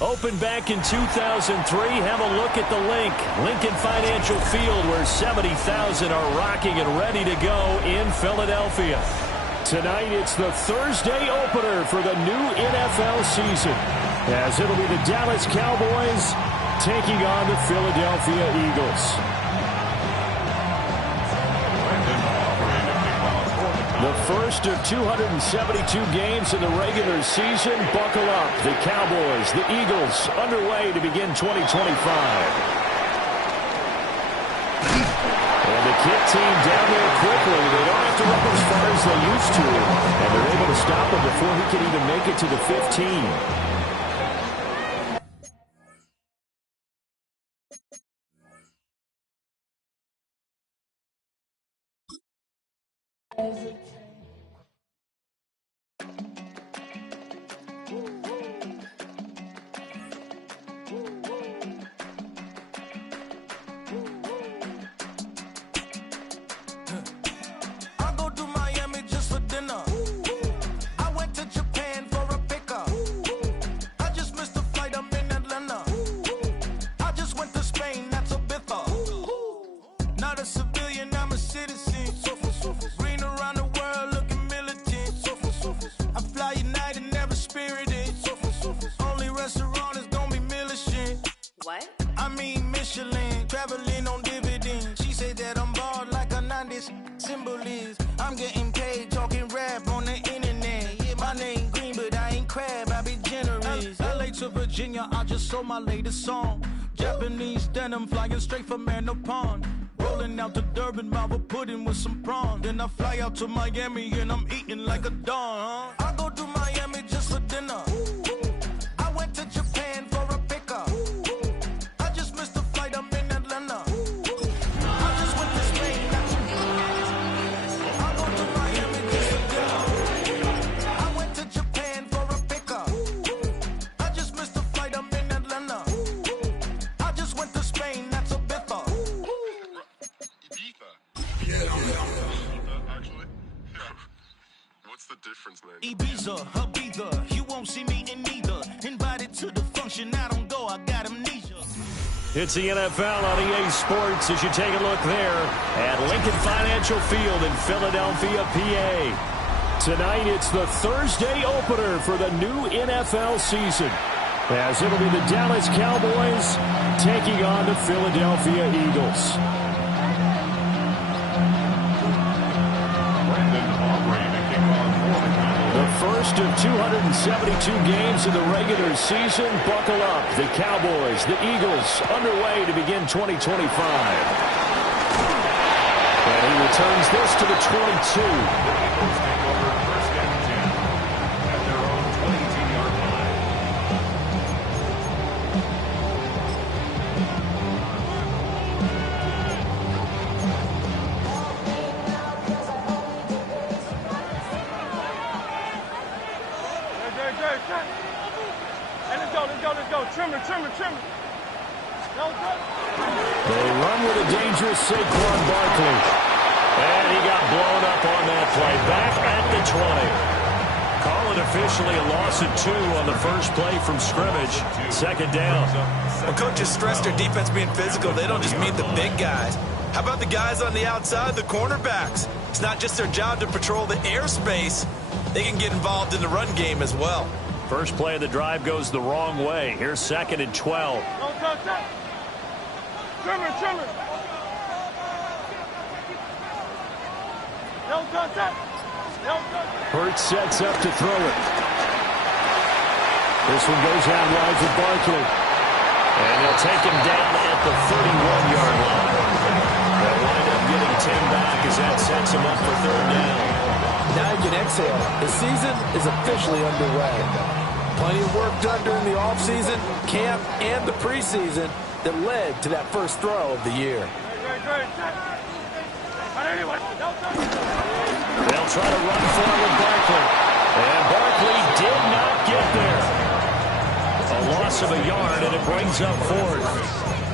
Opened back in 2003, have a look at the link. Lincoln Financial Field, where 70,000 are rocking and ready to go in Philadelphia. Tonight, it's the Thursday opener for the new NFL season, as it'll be the Dallas Cowboys taking on the Philadelphia Eagles. The first of 272 games in the regular season. Buckle up. The Cowboys, the Eagles, underway to begin 2025. And the kick team down there quickly. They don't have to run as far as they used to. And they're able to stop him before he can even make it to the 15. I just sold my latest song. Japanese denim flying straight from Manopon. Rolling out to Durban, Marvel pudding with some prawns. Then I fly out to Miami and I'm eating like a don. I go to Miami just for dinner. I went to Japan for a pickup. I just missed the flight, I'm in Atlanta. I just went to Spain. I go to Miami just for dinner. I went to Japan for a pickup. I just missed the flight, I'm in Atlanta. I just went to Spain, that's a Ibiza. Actually? What's the difference, man? Ibiza, Ibiza, you won't see me in neither. Invited to the function, I don't go, I got amnesia. It's the NFL on EA Sports as you take a look there at Lincoln Financial Field in Philadelphia, PA. Tonight, it's the Thursday opener for the new NFL season, as it'll be the Dallas Cowboys taking on the Philadelphia Eagles. The first of 272 games in the regular season. Buckle up. The Cowboys, the Eagles, underway to begin 2025. And he returns this to the 22. Trimmer. They run with a dangerous Saquon Barkley. And he got blown up on that play. Back at the 20. Call it officially a loss of 2 on the first play from scrimmage. Second down. Well, coaches stress their defense being physical. They don't just mean the big guys. How about the guys on the outside, the cornerbacks? It's not just their job to patrol the airspace. They can get involved in the run game as well. First play of the drive goes the wrong way. Here's 2nd and 12. Trimmer. Hurts sets up to throw it. This one goes out wide for Barkley. And they'll take him down at the 31-yard line. They'll wind up getting 10 back as that sets him up for 3rd down. Now you can exhale. The season is officially underway. Plenty of work done during the offseason, camp, and the preseason that led to that first throw of the year. They'll try to run forward Barkley. And Barkley did not get there. A loss of a yard, and it brings up 4th.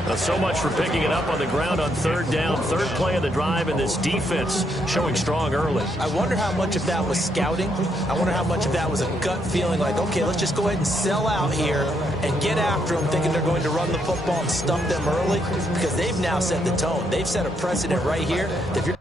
Well, so much for picking it up on the ground on third down. Third play of the drive, and this defense showing strong early. I wonder how much of that was scouting. I wonder how much of that was a gut feeling like, okay, let's just go ahead and sell out here and get after them, thinking they're going to run the football and stump them early, because they've now set the tone. They've set a precedent right here. If you're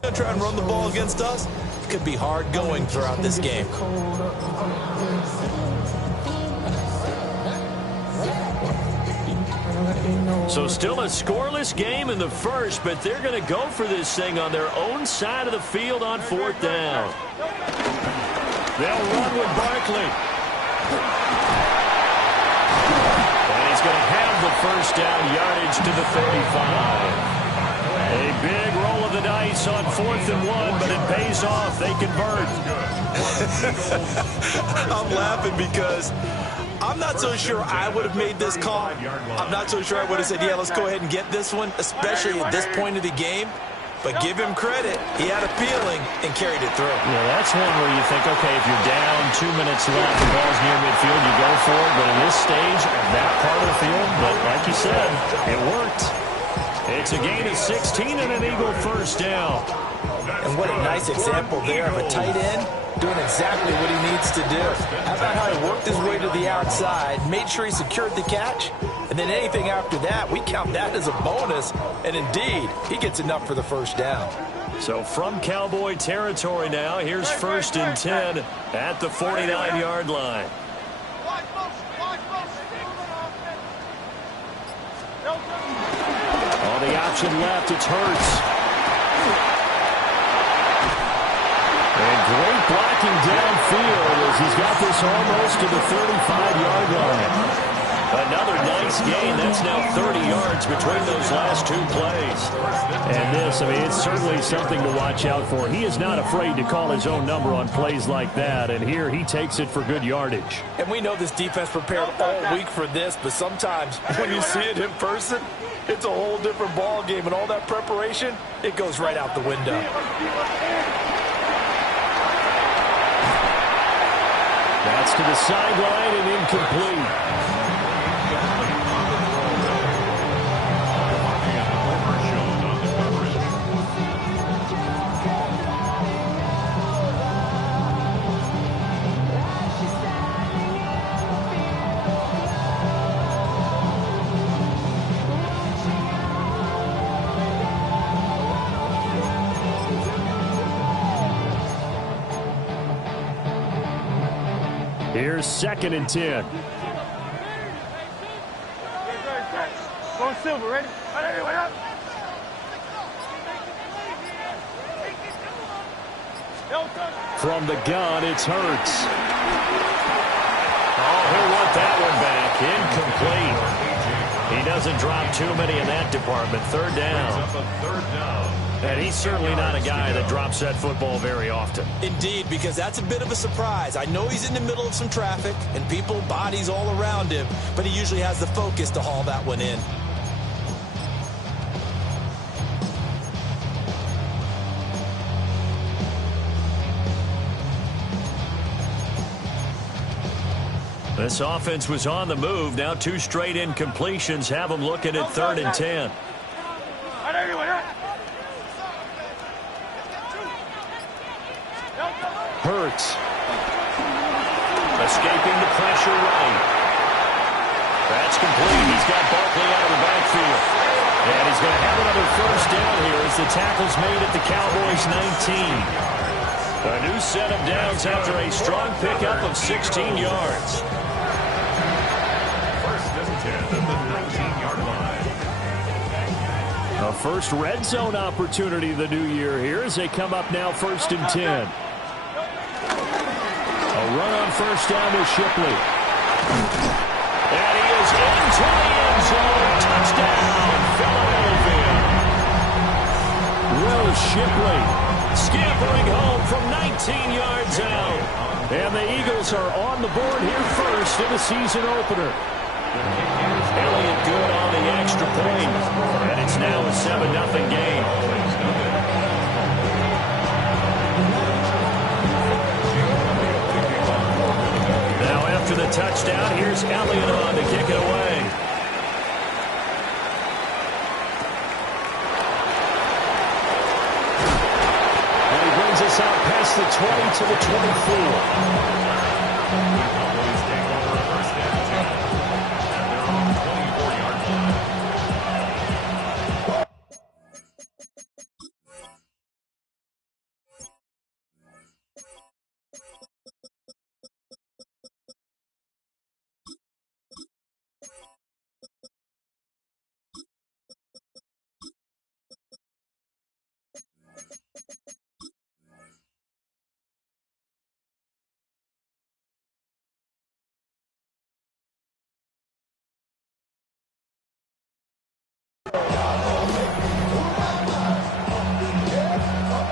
going to try and run the ball against us, it could be hard going throughout this game. So still a scoreless game in the first, but they're going to go for this thing on their own side of the field on fourth down. They'll run with Barkley. And he's going to have the first down yardage to the 35. A big roll of the dice on 4th and 1, but it pays off. They convert. I'm laughing because I'm not so sure I would have made this call. I'm not so sure I would have said, yeah, let's go ahead and get this one, especially at this point of the game. But give him credit. He had a feeling and carried it through. Yeah, that's one where you think, okay, if you're down 2 minutes left, the ball's near midfield, you go for it. But in this stage, that part of the field, but like you said, it worked. It's a gain of 16 and an Eagle first down. And what a nice example there of a tight end doing exactly what he needs to do. How about how he worked his way to the outside, made sure he secured the catch, and then anything after that, we count that as a bonus. And indeed, he gets enough for the first down. So from Cowboy territory now, here's 1st and 10 at the 49-yard line. On the option left, it's Hurts. And great blocking downfield as he's got this almost to the 35-yard line. Another nice gain. That's now 30 yards between those last 2 plays. And this, I mean, it's certainly something to watch out for. He is not afraid to call his own number on plays like that. And here he takes it for good yardage. And we know this defense prepared all week for this, but sometimes when you see it in person, it's a whole different ball game. And all that preparation, it goes right out the window. That's to the sideline and incomplete. Here's 2nd and 10. Going silver, ready? From the gun, it's Hurts. Oh, he'll want that one back. Incomplete. He doesn't drop too many in that department. 3rd down. And he's certainly not a guy that drops that football very often. Indeed, because that's a bit of a surprise. I know he's in the middle of some traffic and people, bodies all around him, but he usually has the focus to haul that one in. This offense was on the move. Now 2 straight incompletions have them looking at 3rd and 10. Hurts. Escaping the pressure right. That's complete. He's got Barkley out of the backfield. And he's going to have another first down here as the tackle's made at the Cowboys' 19. A new set of downs after a strong pickup of 16 yards. First and 10 at the 19-yard line. A first red zone opportunity the new year here as they come up now first and 10. A run on first down with Shipley. And he is into the end zone. Touchdown, Philadelphia. Will Shipley scampering home from 19 yards out. And the Eagles are on the board here first in the season opener. Elliott good on the extra point. And it's now a 7-0 game. Now after the touchdown, here's Elliott on to kick it away. And he brings us out past the 20 to the 24.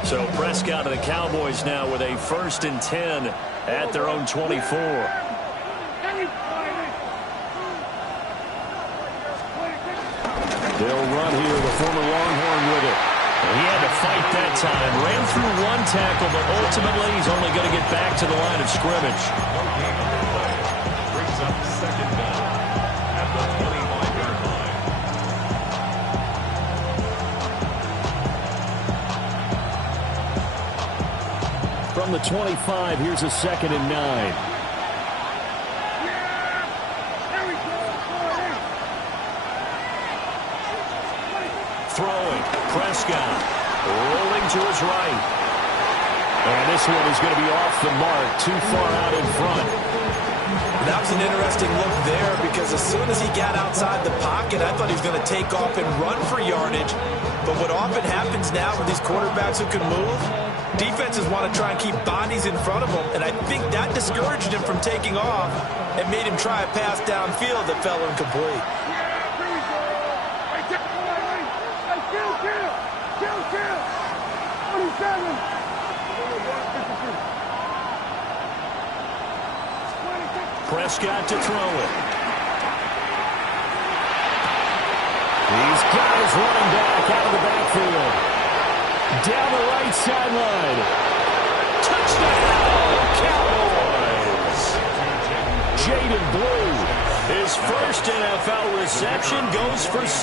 So Prescott of the Cowboys now with a first and 10 at their own 24. They'll run here, the former Longhorn with it. He had to fight that time. Ran through one tackle, but ultimately he's only going to get back to the line of scrimmage. Brings up second down at the 25-yard line. From the 25, here's a 2nd and 9. Throwing, Prescott, rolling to his right. And this one is going to be off the mark, too far out in front. That was an interesting look there because as soon as he got outside the pocket, I thought he was going to take off and run for yardage. But what often happens now with these quarterbacks who can move, defenses want to try and keep bodies in front of them, and I think that discouraged him from taking off and made him try a pass downfield that fell incomplete. Prescott to throw it. He's got his running back out of the backfield. Down the right sideline. Touchdown, Cowboys! Jaden Blue, his first NFL reception, goes for 6.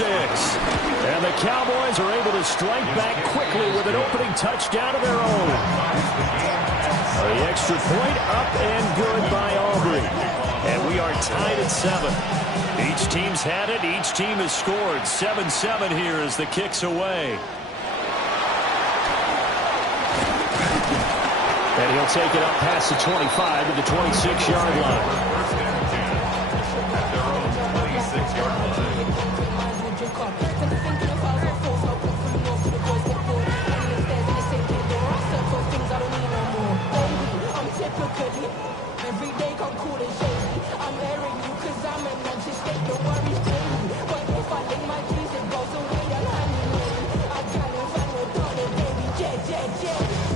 And the Cowboys are able to strike back quickly with an opening touchdown of their own. The extra point up and good by Aubrey. And we are tied at 7. Each team's had it. Each team has scored. 7-7 here as the kick's away. And he'll take it up past the 25 to the 26-yard line. First and 10 at their own 26-yard line.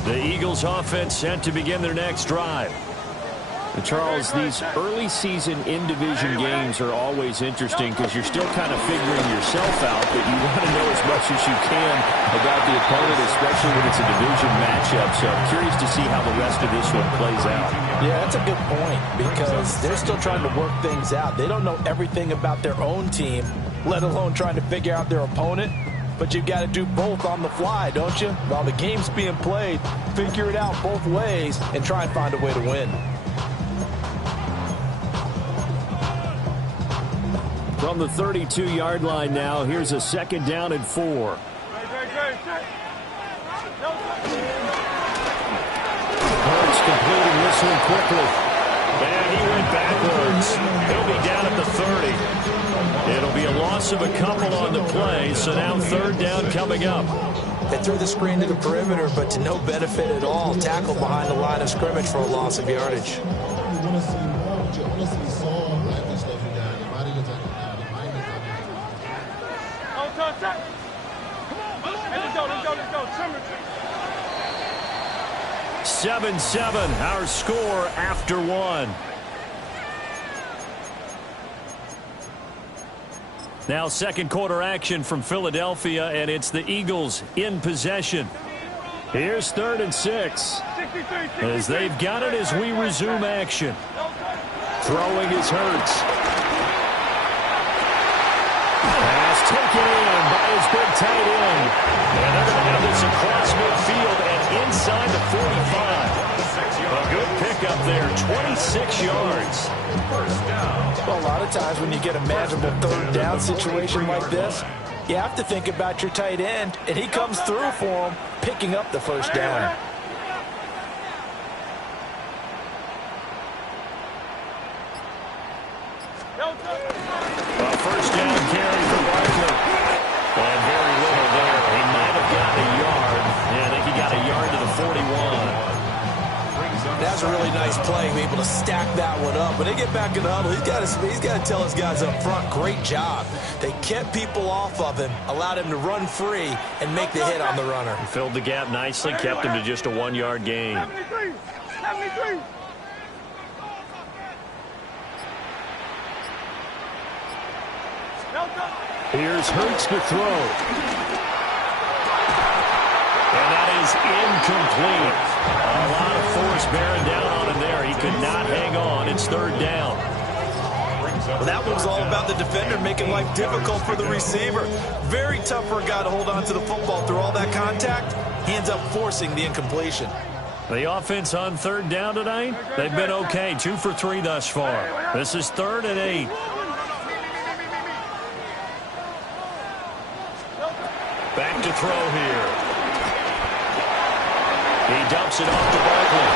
The Eagles offense set to begin their next drive. Charles, these early season in-division games are always interesting because you're still kind of figuring yourself out, but you want to know as much as you can about the opponent, especially when it's a division matchup. So I'm curious to see how the rest of this one plays out. Yeah, that's a good point because they're still trying to work things out. They don't know everything about their own team, let alone trying to figure out their opponent. But you've got to do both on the fly, don't you? While the game's being played, figure it out both ways and try and find a way to win. From the 32-yard line now, here's a 2nd down and 4. Hurts completing this one quickly. And he went backwards. He'll be down at the 30. It'll be a loss of a couple on the play, so now 3rd down coming up. They threw the screen to the perimeter, but to no benefit at all. Tackled behind the line of scrimmage for a loss of yardage. Let's go. 7-7, our score after 1. Now 2nd quarter action from Philadelphia, and it's the Eagles in possession. Here's 3rd and 6. As they've got it as we resume action. Throwing is Hurts. Pass taken in by his big tight end. And they're going to have this across midfield and inside the 45. A good pickup there, 26 yards. Well, a lot of times when you get a manageable 3rd down situation like this, you have to think about your tight end, and he comes through for him, picking up the 1st down. A 1st down carry for Barkley. And very little there. He might have got a yard. Yeah, I think he got a yard to the 41. That's a really nice play, be able to stack that one up. When they get back in the huddle, he's got to tell his guys up front, great job. They kept people off of him, allowed him to run free, and make the hit on the runner. He filled the gap nicely, kept him to just a 1-yard gain. 73. Here's Hurts to throw. And that is incomplete. A lot of force bearing down on him there. He could not hang on. It's 3rd down. Well, that one's all about the defender making life difficult for the receiver. Very tough for a guy to hold on to the football through all that contact. He ends up forcing the incompletion. The offense on 3rd down tonight, they've been okay. 2 for 3 thus far. This is 3rd and 8. Back to throw here. He dumps it off to Barkley.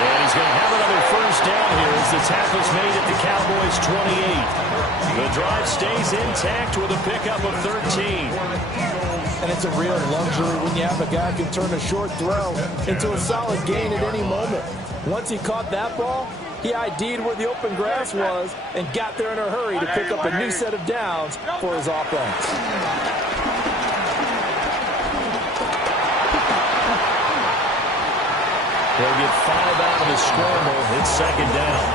And he's going to have another 1st down here as the tackle's made at the Cowboys' 28. The drive stays intact with a pickup of 13. And it's a real luxury when you have a guy who can turn a short throw into a solid gain at any moment. Once he caught that ball, he ID'd where the open grass was and got there in a hurry to pick up a new set of downs for his offense. They'll get 5 out of the scramble. It's 2nd down.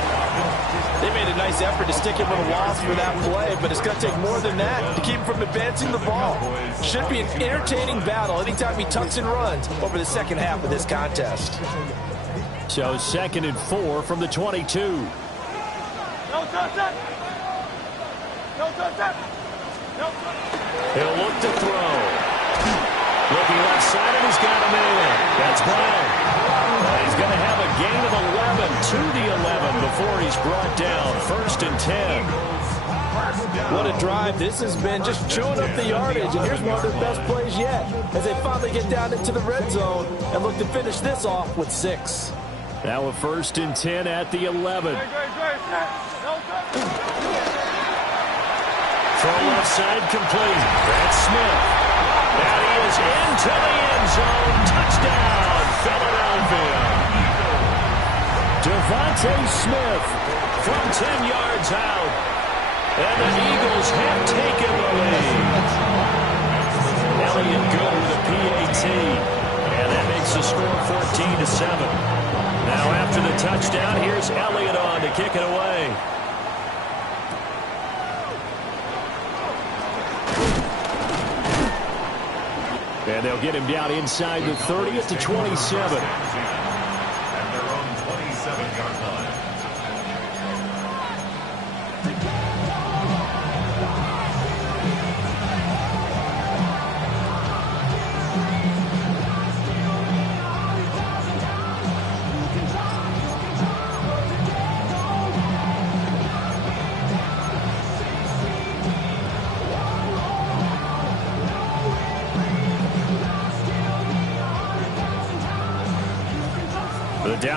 They made a nice effort to stick him with a loss for that play, but it's going to take more than that to keep him from advancing the ball. Should be an entertaining battle anytime he tucks and runs over the 2nd half of this contest. So 2nd and 4 from the 22. No touchdown. He'll look to throw. Looking left side, and he's got him in. That's Brown. He's going to have a gain of 11 to the 11 before he's brought down. 1st and 10. What a drive this has been, just chewing up the yardage. And here's one of their best plays yet as they finally get down into the red zone and look to finish this off with 6. Now a 1st and 10 at the 11. Throw left side complete. That's Smith. And he is into the end zone. Touchdown, Philadelphia. Devontae Smith from 10 yards out. And the Eagles have taken the lead. Elliott good with a PAT. And that makes the score 14-7. Now after the touchdown, here's Elliott on to kick it away. And they'll get him down inside the 30 at the 27. At their own 27-yard line.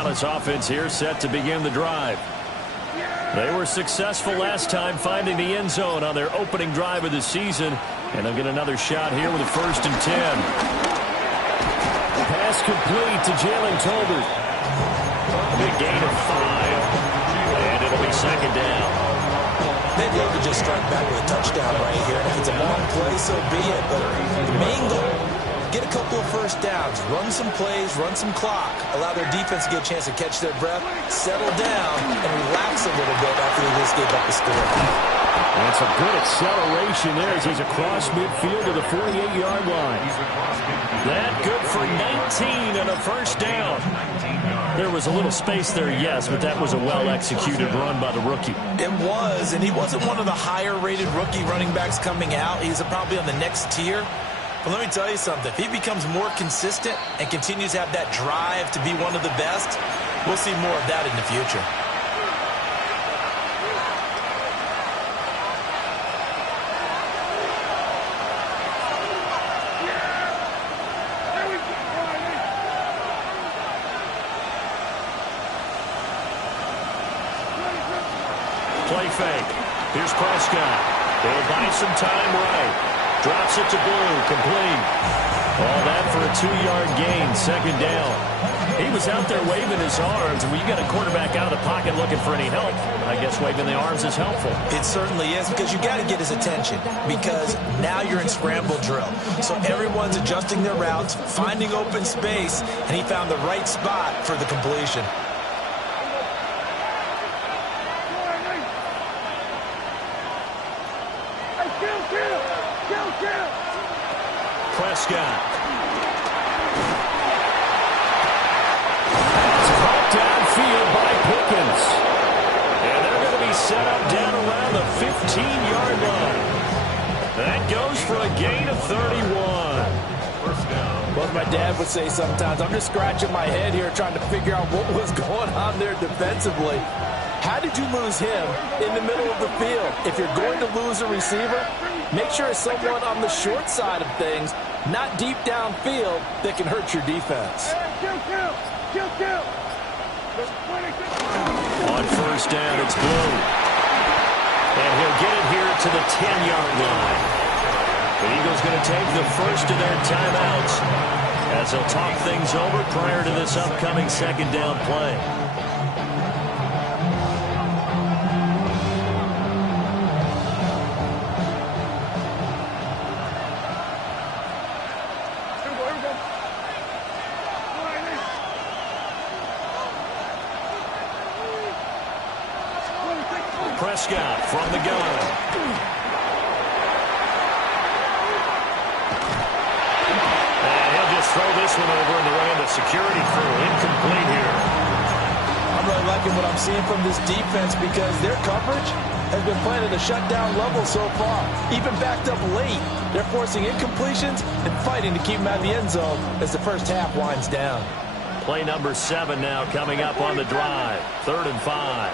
Dallas offense here set to begin the drive. They were successful last time finding the end zone on their opening drive of the season, and they'll get another shot here with a 1st and 10. Pass complete to Jalen Tolbert. Big gain of 5, and it'll be 2nd down. They'd love to just strike back with a touchdown right here. If it's a long play, so be it. But the main goal, get a couple of first downs, run some plays, run some clock, allow their defense to get a chance to catch their breath, settle down, and relax a little bit after they just gave up the score. And some good acceleration there as he's across midfield to the 48-yard line. That good for 19 and a 1st down. There was a little space there, yes, but that was a well-executed run by the rookie. It was, and he wasn't one of the higher-rated rookie running backs coming out. He's probably on the next tier. But let me tell you something. If he becomes more consistent and continues to have that drive to be one of the best, we'll see more of that in the future. Play fake. Here's Prescott. They'll buy some time right. Drops it to Blue. Complete. All that for a 2-yard gain. 2nd down. He was out there waving his arms. And when you got a quarterback out of the pocket looking for any help, I guess waving the arms is helpful. It certainly is, because you got to get his attention, because now you're in scramble drill. So everyone's adjusting their routes, finding open space, and he found the right spot for the completion. Prescott. It's caught downfield by Pickens. And they're going to be set up down around the 15-yard line. That goes for a gain of 31. Well, my dad would say sometimes, I'm just scratching my head here trying to figure out what was going on there defensively. How did you lose him in the middle of the field? If you're going to lose a receiver, make sure it's someone on the short side of things, not deep downfield, that can hurt your defense. On 1st down, it's Blue. And he'll get it here to the 10-yard line. The Eagles going to take the first of their timeouts as they'll talk things over prior to this upcoming 2nd down play. Prescott from the gun. And he'll just throw this one over and they'll end a security crew. Incomplete here. I'm really liking what I'm seeing from this defense, because their coverage has been playing at a shutdown level so far. Even backed up late, they're forcing incompletions and fighting to keep them out of the end zone as the first half winds down. Play number 7 now coming up on the drive. 3rd and 5.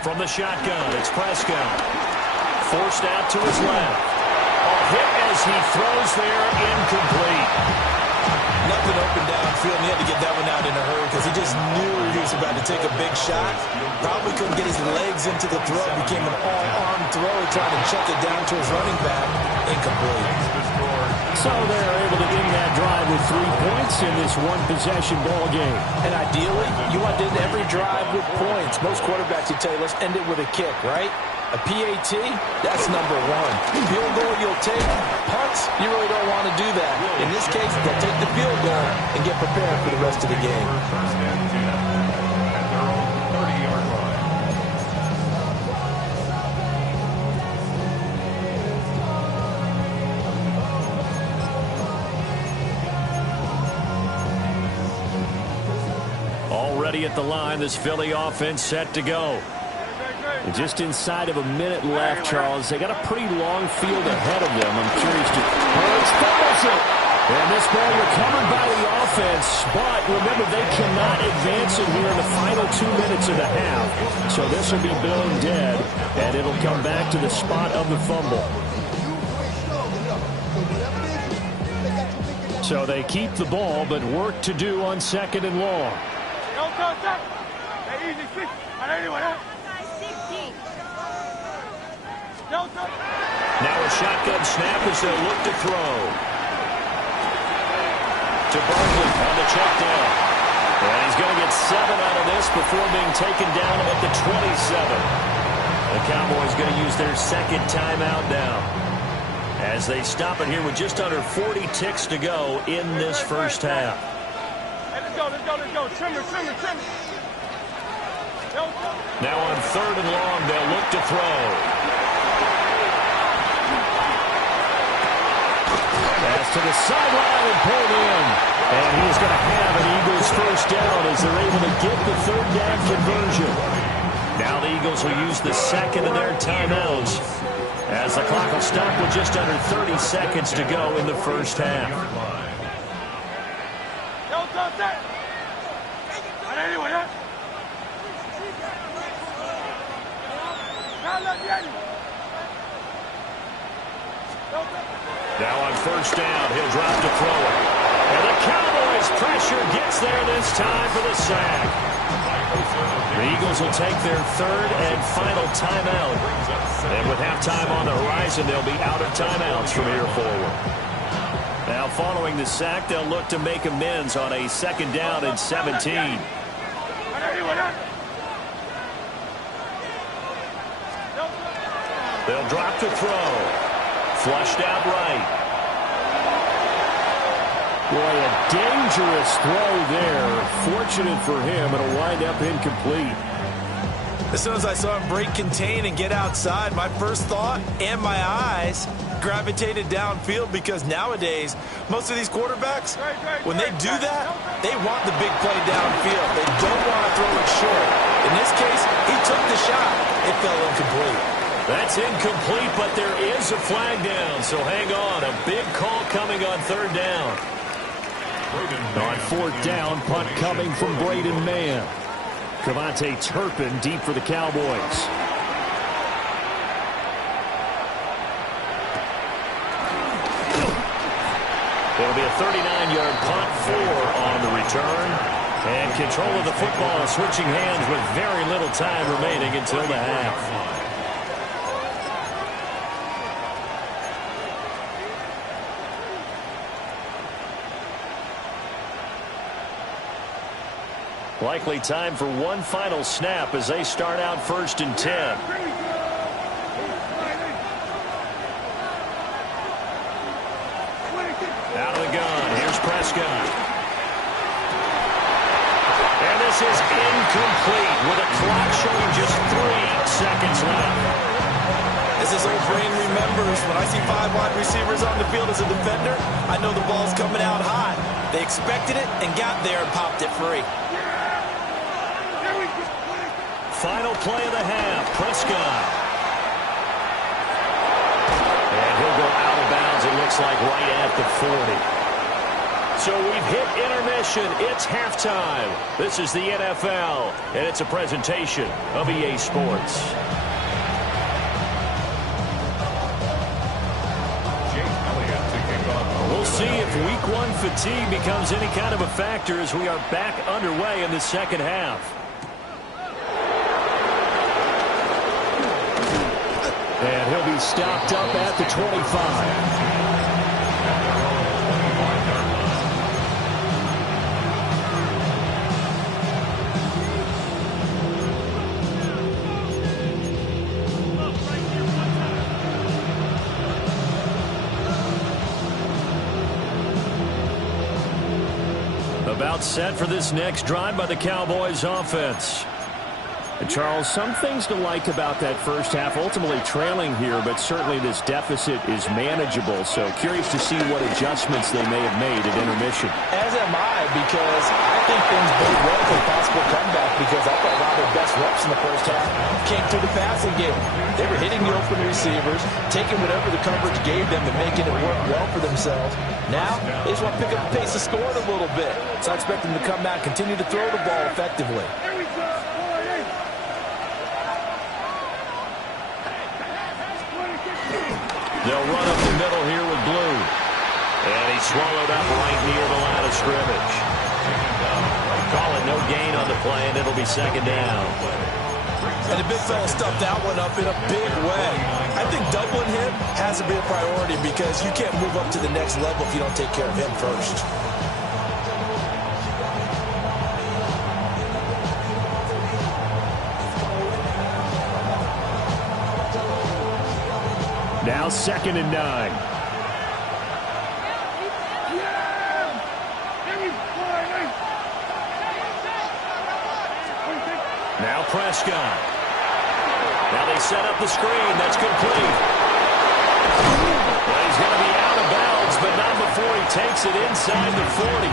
From the shotgun, it's Prescott. Forced out to his left. A hit as he throws there, incomplete. Nothing open downfield, and he had to get that one out in a hurry because he just knew he was about to take a big shot. Probably couldn't get his legs into the throw. It became an all-arm throw, trying to check it down to his running back. Incomplete. So they're able to end that drive with 3 points in this one-possession ball game. And ideally, you want to end every drive with points. Most quarterbacks would tell you, let's end it with a kick, right? A PAT, that's number 1. Field goal you'll take. Punts, you really don't want to do that. In this case, they'll take the field goal and get prepared for the rest of the game. Already at the line, this Philly offense set to go. Just inside of a minute left, Charles. They got a pretty long field ahead of them. I'm curious to... Hurts fumbles it. And this ball recovered by the offense, but remember, they cannot advance it here in the final 2 minutes of the half. So this will be blown dead, and it'll come back to the spot of the fumble. So they keep the ball, but work to do on 2nd and long. Now a shotgun snap as they'll look to throw. To Barkley on the check down. And he's going to get 7 out of this before being taken down at the 27. The Cowboys going to use their 2nd timeout now, as they stop it here with just under 40 ticks to go in this first half. Hey, let's go. Trimmer. Now on 3rd and long, they'll look to throw. Pass to the sideline and pulled in. And he's going to have an Eagles first down as they're able to get the 3rd down conversion. Now the Eagles will use the 2nd of their timeouts, as the clock will stop with just under 30 seconds to go in the first half. Now on 1st down, he'll drop to throw it. And the Cowboys' pressure gets there this time for the sack. The Eagles will take their 3rd and final timeout. And with halftime on the horizon, they'll be out of timeouts from here forward. Now following the sack, they'll look to make amends on a 2nd down and 17. They'll drop to throw. Flushed out right. Boy, a dangerous throw there. Fortunate for him, it'll wind up incomplete. As soon as I saw him break contain and get outside, my first thought and my eyes gravitated downfield, because nowadays, most of these quarterbacks, when they do that, they want the big play downfield. They don't want to throw it short. In this case, he took the shot. It fell incomplete. That's incomplete, but there is a flag down, so hang on. A big call coming on 3rd down. On 4th down, punt coming from Braden Mann. Kevontae Turpin deep for the Cowboys. There'll be a 39-yard punt, 4 on the return. And control of the football switching hands with very little time remaining until the half. Likely time for one final snap as they start out 1st and 10. Out of the gun. Here's Prescott. And this is incomplete with a clock showing just 3 seconds left. As his old brain remembers, when I see 5 wide receivers on the field as a defender, I know the ball's coming out hot. They expected it and got there and popped it free. Final play of the half, Prescott. And he'll go out of bounds, it looks like, right at the 40. So we've hit intermission. It's halftime. This is the NFL, and it's a presentation of EA Sports. We'll see if Week 1 fatigue becomes any kind of a factor as we are back underway in the second half. And he'll be stopped up at the 25. About set for this next drive by the Cowboys offense. Charles, some things to like about that first half. Ultimately trailing here, but certainly this deficit is manageable. So curious to see what adjustments they may have made at intermission. As am I, because I think things bode well for a possible comeback, because I thought a lot of their best reps in the first half came through the passing game. They were hitting the open receivers, taking whatever the coverage gave them and making it work well for themselves. Now, they just want to pick up the pace of scoring a little bit. So I expect them to come back, continue to throw the ball effectively. They'll run up the middle here with Blue. And he's swallowed up right near the line of scrimmage. Call it no gain on the play, and it'll be second down. And the big fella stuffed that one up in a big way. I think doubling him has to be a priority, because you can't move up to the next level if you don't take care of him first. Now 2nd and 9. Now Prescott. Now they set up the screen. That's complete. Well, he's going to be out of bounds, but not before he takes it inside the 40.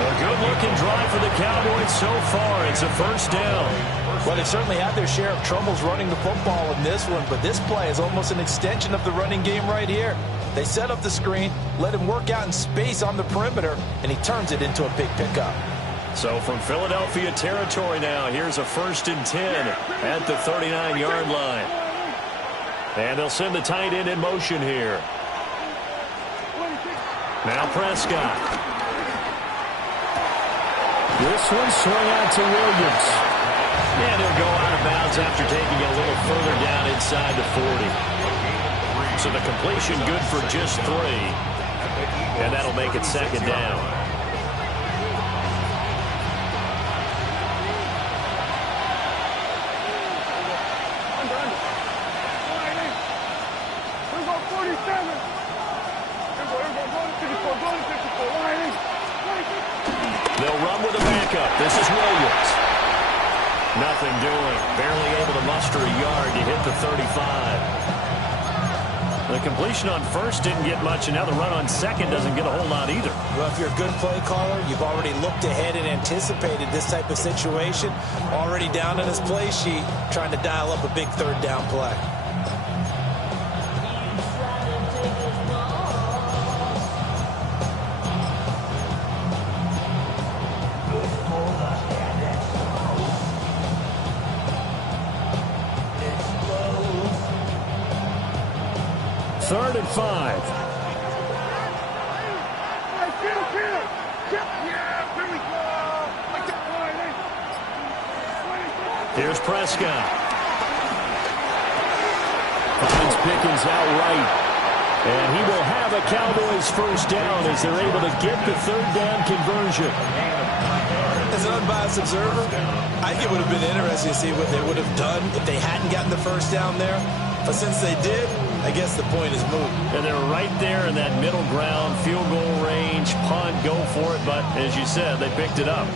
A good-looking drive for the Cowboys so far. It's a first down. Well, they certainly had their share of troubles running the football in this one, but this play is almost an extension of the running game right here. They set up the screen, let him work out in space on the perimeter, and he turns it into a big pickup. So from Philadelphia territory now, here's a 1st and 10 at the 39-yard line. And they'll send the tight end in motion here. Now Prescott. This one swung out to Williams. And he'll go out of bounds after taking a little further down inside the 40. So the completion good for just 3. And that'll make it second down. They'll run with a backup. This is Williams. Nothing doing. Barely able to muster a yard to hit the 35. The completion on first didn't get much, and now the run on second doesn't get a whole lot either. Well, if you're a good play caller, you've already looked ahead and anticipated this type of situation. Already down in his play sheet, trying to dial up a big third down play. Third and 5. Here's Prescott. Finds Pickens out right. And he will have a Cowboys first down as they're able to get the third down conversion. As an unbiased observer, I think it would have been interesting to see what they would have done if they hadn't gotten the first down there. But since they did, I guess the point is moot. And they're right there in that middle ground, field goal range, punt, go for it. But as you said, they picked it up.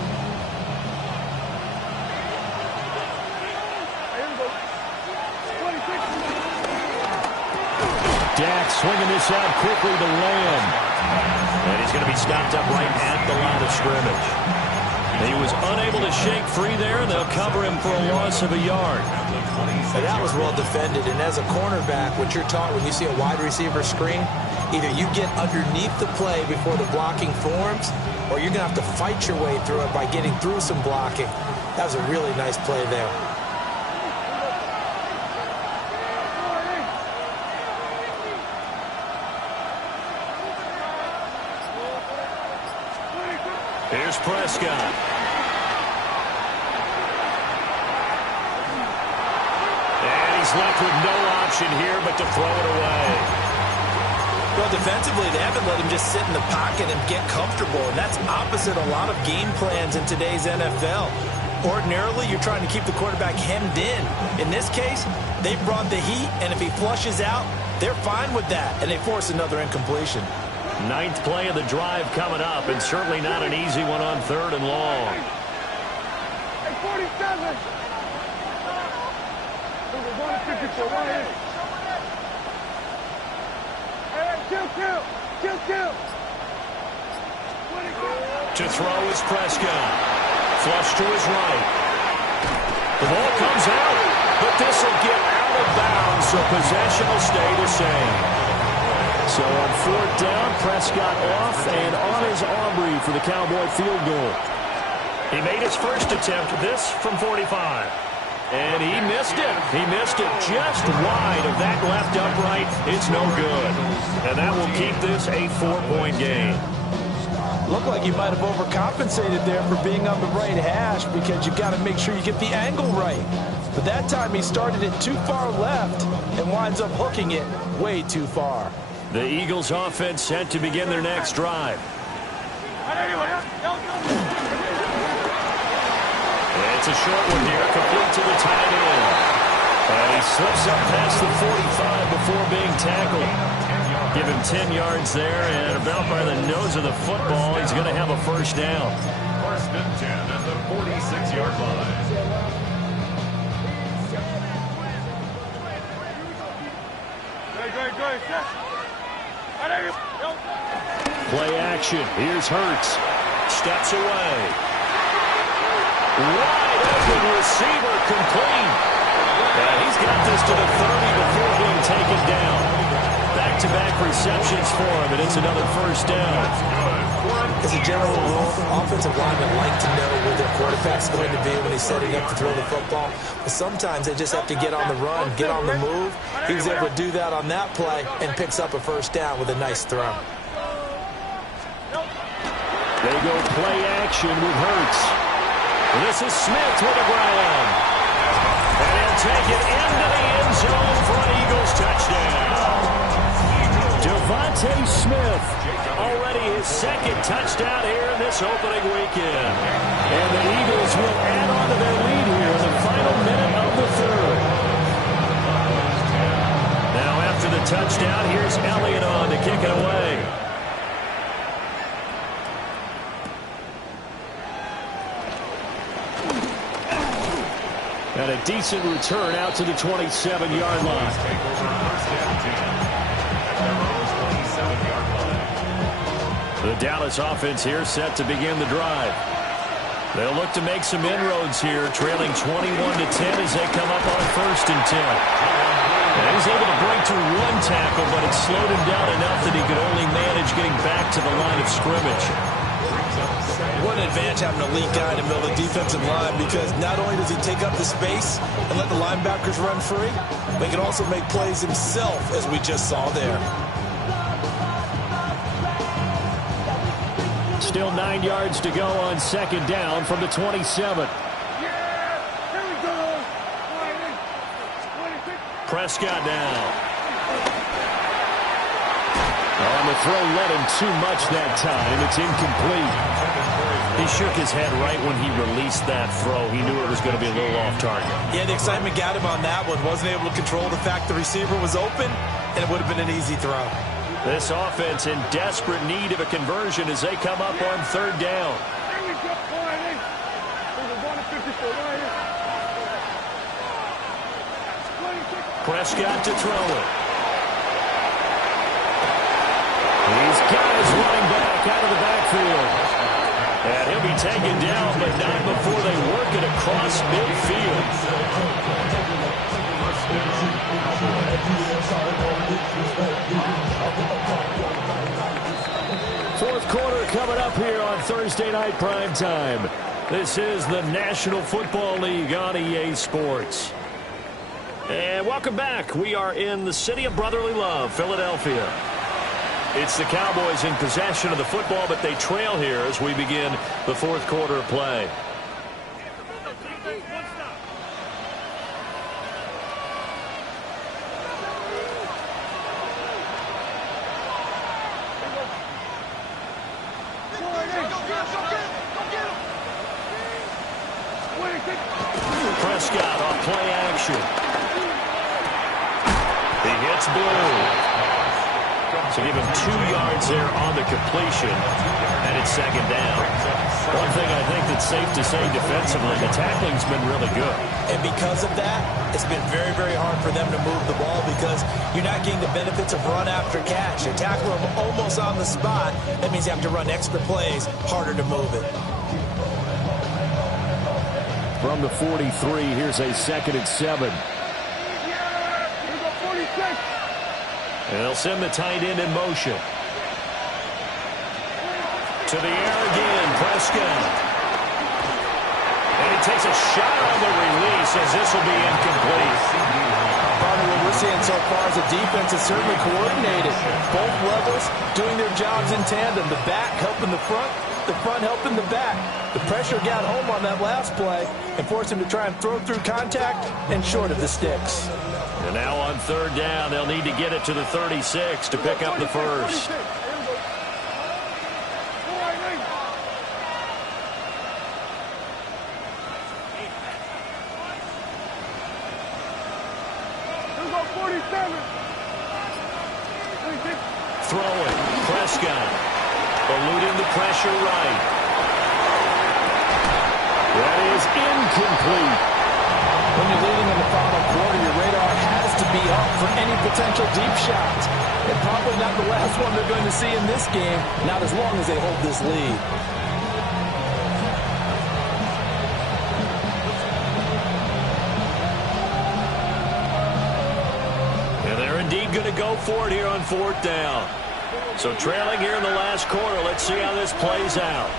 Dak swinging this out quickly to Lamb. And he's going to be stopped up right at the line of scrimmage. He was unable to shake free there, and they'll cover him for a loss of a yard. And that was well defended. And as a cornerback, what you're taught when you see a wide receiver screen, either you get underneath the play before the blocking forms, or you're going to have to fight your way through it by getting through some blocking. That was a really nice play there. Here's Prescott. And he's left with no option here but to throw it away. Well, defensively, they haven't let him just sit in the pocket and get comfortable, and that's opposite a lot of game plans in today's NFL. Ordinarily, you're trying to keep the quarterback hemmed in. In this case, they brought the heat, and if he flushes out, they're fine with that, and they force another incompletion. 9th play of the drive coming up, and certainly not an easy one on 3rd and long. Hey, 47. To throw is Prescott. Flush to his right. The ball comes out, but this will get out of bounds, so possession will stay the same. So on fourth down, Prescott off and on his Aubrey for the Cowboy field goal. He made his first attempt, this from 45. And he missed it. He missed it just wide of that left upright. It's no good. And that will keep this a 4-point game. Looked like he might have overcompensated there for being on the right hash because you got to make sure you get the angle right. But that time he started it too far left and winds up hooking it way too far. The Eagles offense set to begin their next drive. It's a short one here, complete to the tight end. And he slips up past the 45 before being tackled. Give him 10 yards there, and about by the nose of the football, he's going to have a first down. First and 10 at the 46-yard line. Play action. Here's Hurts. Steps away. Wide open receiver complete. And he's got this to the 30 before being taken down. Back-to-back receptions for him, and it's another first down. As a general rule, offensive linemen like to know where their quarterback's going to be when he's setting up to throw the football. But sometimes they just have to get on the run, get on the move. He was able to do that on that play and picks up a first down with a nice throw. They go play action with Hurts. This is Smith with a grab. And he'll take it into the end zone for an Eagles touchdown. Devontae Smith, already his second touchdown here in this opening weekend. And the Eagles will add on to their lead here in the final minute of the third. Now after the touchdown, here's Elliott on to kick it away. And a decent return out to the 27-yard line. The Dallas offense here set to begin the drive. They'll look to make some inroads here, trailing 21-10 as they come up on first and 10. And he's able to break through one tackle, but it slowed him down enough that he could only manage getting back to the line of scrimmage. What an advantage having an elite guy in the middle of the defensive line, because not only does he take up the space and let the linebackers run free, but he can also make plays himself, as we just saw there. Still 9 yards to go on second down from the 27. Prescott now. On the throw, led him too much that time. It's incomplete. He shook his head right when he released that throw. He knew it was going to be a little off target. Yeah, the excitement got him on that one. Wasn't able to control the fact the receiver was open, and it would have been an easy throw. This offense in desperate need of a conversion as they come up on third down. Prescott to throw it. He's got his running back out of the backfield. And he'll be taken down, but not before they work it across midfield. Fourth quarter coming up here on Thursday Night Primetime. This is the National Football League on EA Sports. And welcome back. We are in the city of brotherly love, Philadelphia. It's the Cowboys in possession of the football, but they trail here as we begin the fourth quarter of play. Prescott on play action. He hits Blue. So give him 2 yards there on the completion, and it's second down. One thing I think that's safe to say defensively, the tackling's been really good. And because of that, it's been very, very hard for them to move the ball because you're not getting the benefits of run after catch. You tackle them almost on the spot. That means you have to run extra plays, harder to move it. From the 43, here's a 2nd and 7. And they'll send the tight end in motion. To the air again, Prescott. And he takes a shot on the release as this will be incomplete. Probably what we're seeing so far is the defense is certainly coordinated. Both levels doing their jobs in tandem. The back helping the front helping the back. The pressure got home on that last play and forced him to try and throw through contact and short of the sticks. And now on 3rd down, they'll need to get it to the 36 to pick up the first. Throwing, Prescott, eluding the pressure right. That is incomplete. When you're leading in the final quarter, your radar has to be up for any potential deep shots. And probably not the last one they're going to see in this game, not as long as they hold this lead. And they're indeed going to go for it here on 4th down. So trailing here in the last quarter, let's see how this plays out.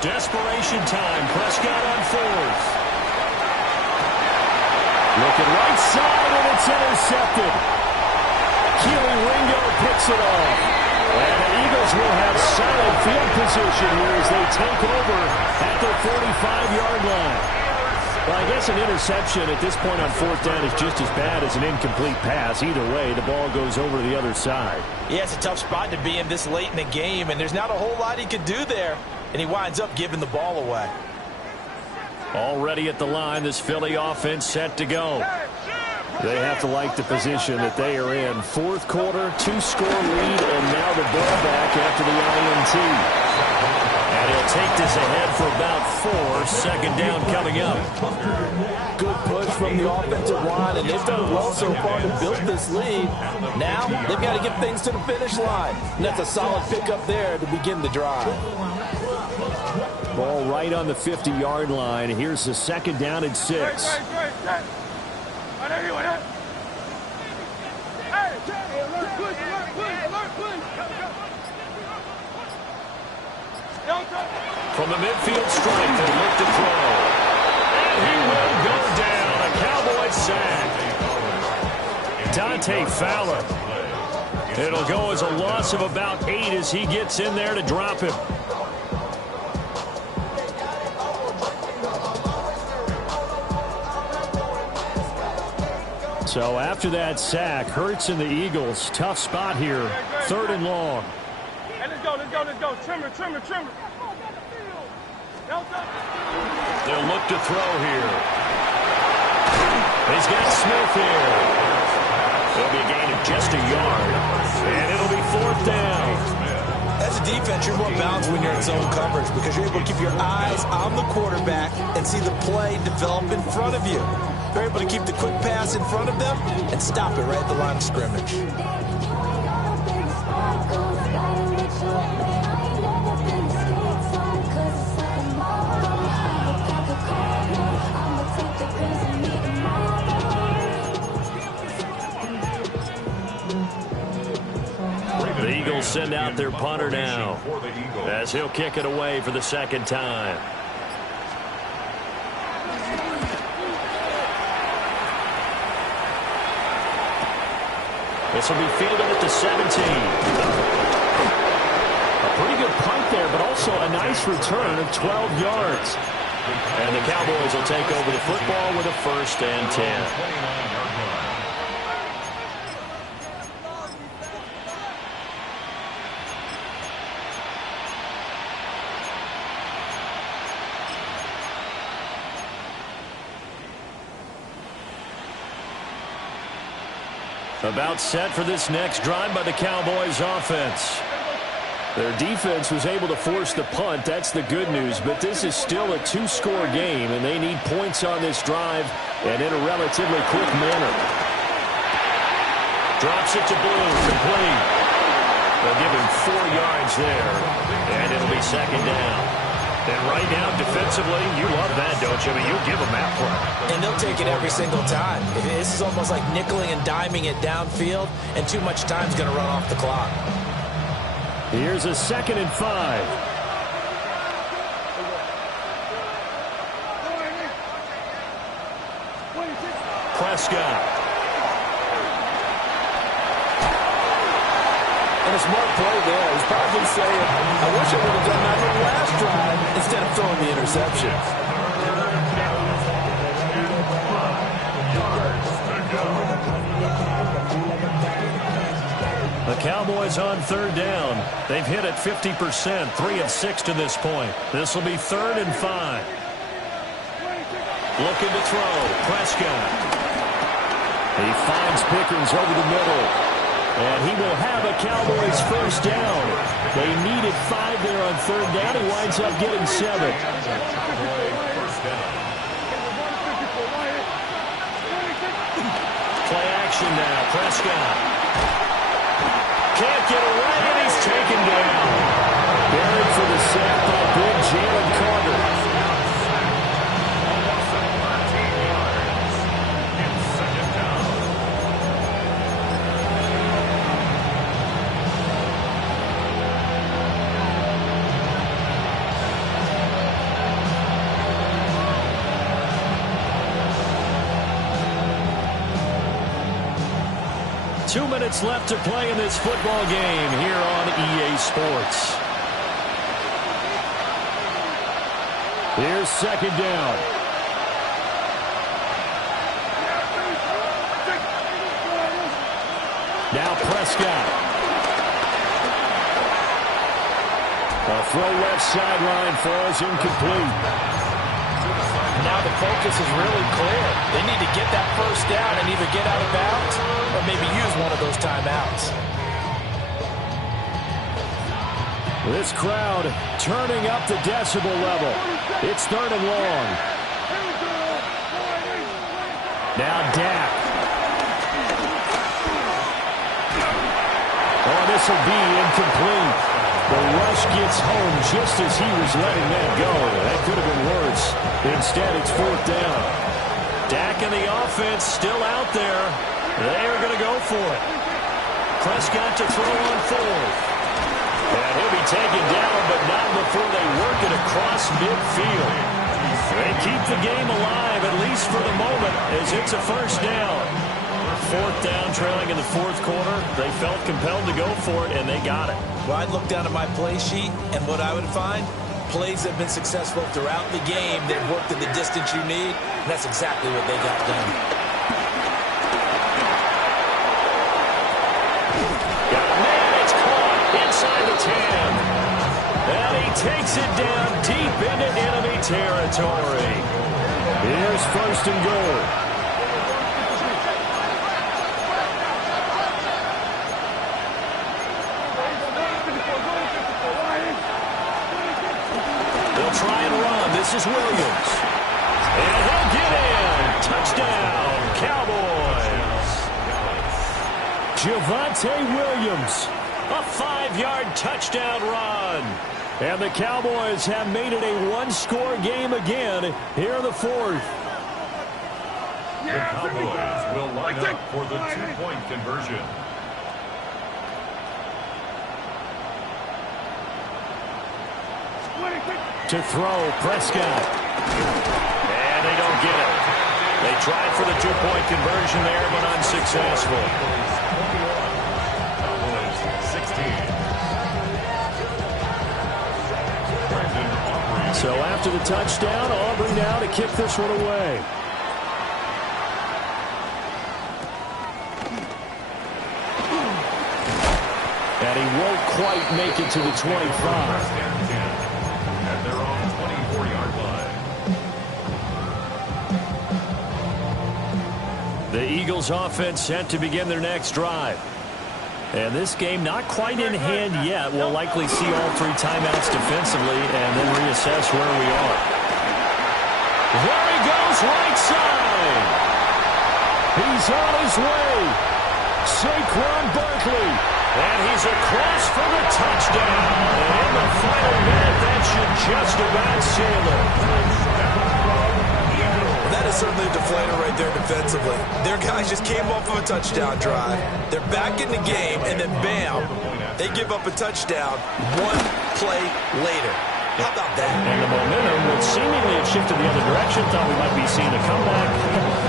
Desperation time. Prescott on 4th. Looking right side, and it's intercepted. Keely Ringo picks it off. And the Eagles will have solid field position here as they take over at their 45-yard line. Well, I guess an interception at this point on 4th down is just as bad as an incomplete pass. Either way, the ball goes over to the other side. Yeah, it's a tough spot to be in this late in the game, and there's not a whole lot he could do there. And he winds up giving the ball away. Already at the line, this Philly offense set to go. They have to like the position that they are in. 4th quarter, 2-score lead, and now the ball back after the INT. And he'll take this ahead for about 4. 2nd down coming up. Good push from the offensive line, and they've done well so far to build this lead. Now they've got to get things to the finish line. And that's a solid pickup there to begin the drive. Ball right on the 50-yard line. Here's the 2nd down and 6. From the midfield stripe, they look to throw. He will go down. A Cowboy sack. Dante Fowler. It'll go as a loss of about 8 as he gets in there to drop him. So after that sack, Hurts and the Eagles, tough spot here. 3rd and long. Hey, let's go. Trimmer. They'll look to throw here. He's got Smith here. It'll be a gain of just a yard. And it'll be 4th down. As a defense, you're more balanced when you're in zone coverage because you're able to keep your eyes on the quarterback and see the play develop in front of you. They're able to keep the quick pass in front of them and stop it right at the line of scrimmage. The Eagles send out their punter now as he'll kick it away for the 2nd time. This will be fielded at the 17. A pretty good punt there, but also a nice return of 12 yards. And the Cowboys will take over the football with a 1st and 10. About set for this next drive by the Cowboys offense. Their defense was able to force the punt. That's the good news. But this is still a two-score game, and they need points on this drive and in a relatively quick manner. Drops it to Blue. Complete. They'll give him 4 yards there, and it'll be second down. And right now, defensively, you love that, don't you? I mean, you'll give them that play. And they'll take it every single time. This is almost like nickeling and diming it downfield, and too much time's going to run off the clock. Here's a 2nd and 5. Prescott. And a smart play there. He's probably saying, I wish I would have done that on the last drive instead of throwing the interception. The Cowboys on 3rd down. They've hit it 50%, 3 of 6 to this point. This will be 3rd and 5. Looking to throw. Prescott. He finds Pickens over the middle. And he will have a Cowboys first down. They needed 5 there on 3rd down. He winds up getting 7. Play action now. Prescott. Can't get away, and he's taken down. Buried for the sack by big Jalen Carter. Two minutes left to play in this football game here on EA Sports. Here's 2nd down. Now Prescott. A throw left sideline falls incomplete. Now the focus is really clear. They need to get that first down and either get out of bounds or maybe use one of those timeouts. This crowd turning up the decibel level. It's 3rd and long. Now Dak. Oh, this will be incomplete. The rush gets home just as he was letting that go. That could have been worse. Instead, it's 4th down. Dak and the offense still out there. They are going to go for it. Prescott to throw on 4th. And he'll be taken down, but not before they work it across midfield. They keep the game alive, at least for the moment, as it's a first down. 4th down, trailing in the 4th quarter. They felt compelled to go for it, and they got it. Well, I'd look down at my play sheet, and what I would find, plays have been successful throughout the game. They've worked in the distance you need, and that's exactly what they got done. Got a man, it's caught inside the 10. And he takes it down deep into enemy territory. Here's 1st and goal. Try and run. This is Williams. And he'll get in. Touchdown, Cowboys. Javonte Williams. A 5-yard touchdown run. And the Cowboys have made it a one-score game again here in the 4th. The Cowboys will line up for the two-point conversion. To throw, Prescott. And they don't get it. They tried for the two-point conversion there, but unsuccessful. 16. So after the touchdown, Aubrey now to kick this one away. And he won't quite make it to the 25. At their own 24-yard line. The Eagles offense set to begin their next drive. And this game not quite in hand yet. We'll likely see all 3 timeouts defensively and then reassess where we are. There he goes, right side. He's on his way. Saquon Barkley. And he's across for the touchdown. And in the final minute, that should just about seal it. That is certainly a deflator right there defensively. Their guys just came off of a touchdown drive. They're back in the game, and then bam, they give up a touchdown 1 play later. How about that? And the momentum would seemingly have shifted the other direction. Thought we might be seeing a comeback.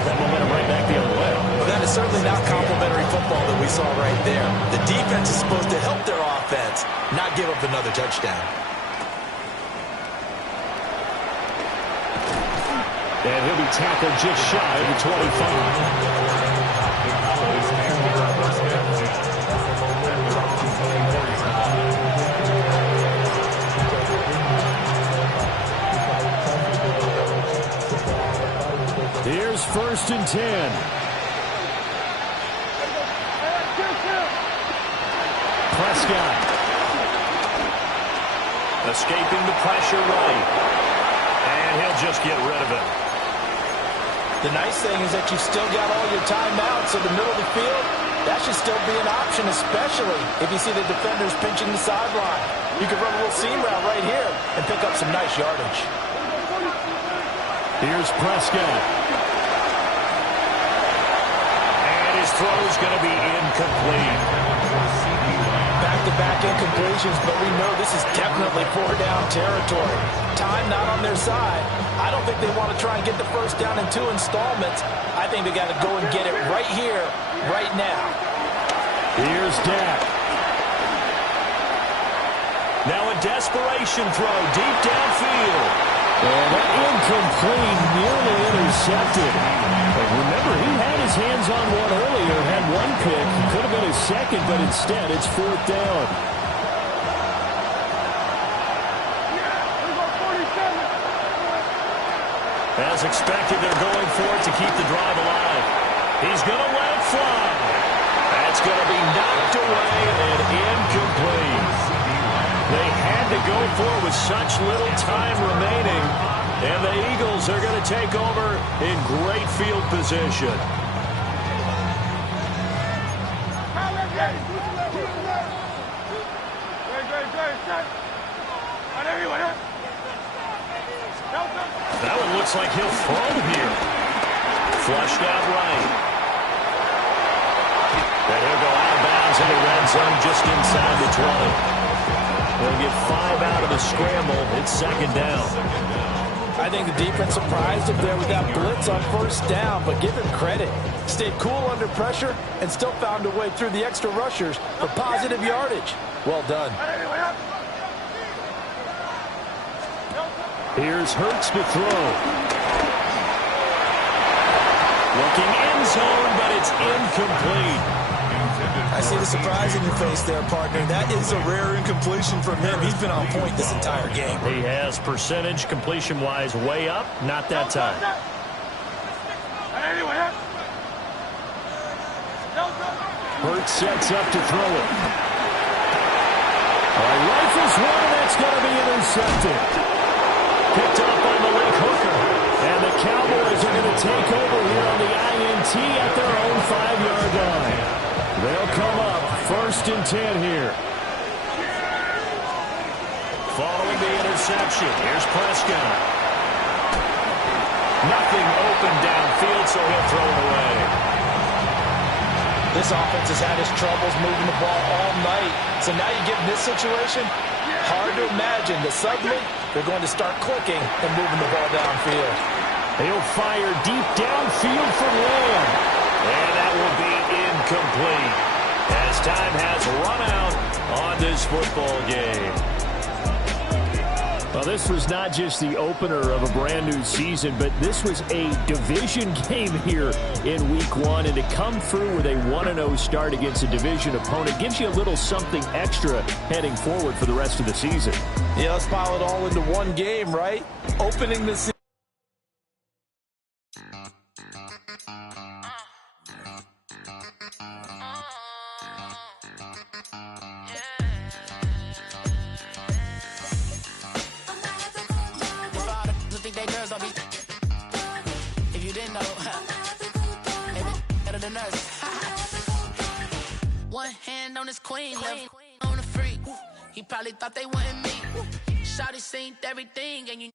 That momentum right back the other way. Well, that is certainly not complimentary football that we saw right there. The defense is supposed to help their offense, not give up another touchdown. And he'll be tackled just shy of the 25. Here's 1st and 10. Prescott. Escaping the pressure right. And he'll just get rid of it. The nice thing is that you've still got all your timeouts in the middle of the field. That should still be an option, especially if you see the defenders pinching the sideline. You can run a little seam route right here and pick up some nice yardage. Here's Prescott. And his throw's going to be incomplete. Back-to-back incompletions, but we know this is definitely 4-down territory. Time not on their side. I don't think they want to try and get the first down in 2 installments. I think they got to go and get it right here, right now. Here's Dak. Now a desperation throw deep downfield. And incomplete, nearly intercepted. But remember, he had his hands on one earlier, had 1 pick. Could have been his second, but instead it's 4th down. As expected, they're going for it to keep the drive alive. He's going to let it fly. That's going to be knocked away and incomplete. They had to go for it with such little time remaining. And the Eagles are going to take over in great field position. That one looks like he'll throw here. Flushed out right. And he'll go out of bounds in the red zone just inside the 20. They'll get 5 out of the scramble. It's 2nd down. I think the defense surprised him there with that blitz on 1st down, but give him credit. Stayed cool under pressure and still found a way through the extra rushers for positive yardage. Well done. Here's Hurts to throw. Looking end zone, but it's incomplete. I see the surprise in your face there, partner. That is a rare incompletion from him. He's been on point this entire game. He has percentage completion-wise way up. Not that time. Hurts sets up to throw it. Rifles one, that's going to be intercepted. Picked up by Malik Hooker. And the Cowboys are going to take over here on the INT at their own 5-yard line. They'll come up 1st and 10 here. Following the interception, here's Prescott. Nothing open downfield, so he'll throw it away. This offense has had its troubles moving the ball all night. So now you get in this situation, hard to imagine that suddenly they're going to start clicking and moving the ball downfield. He'll fire deep downfield for Lamb. And that will be incomplete as time has run out on this football game. Well, this was not just the opener of a brand new season, but this was a division game here in week 1. And to come through with a 1-0 start against a division opponent gives you a little something extra heading forward for the rest of the season. Yeah, let's pile it all into one game, right? Opening the season. Think they girls don't be. If you didn't know, they be better than us. One hand on his queen, left on the freak. He probably thought they wanted me. Shawty seen everything, and you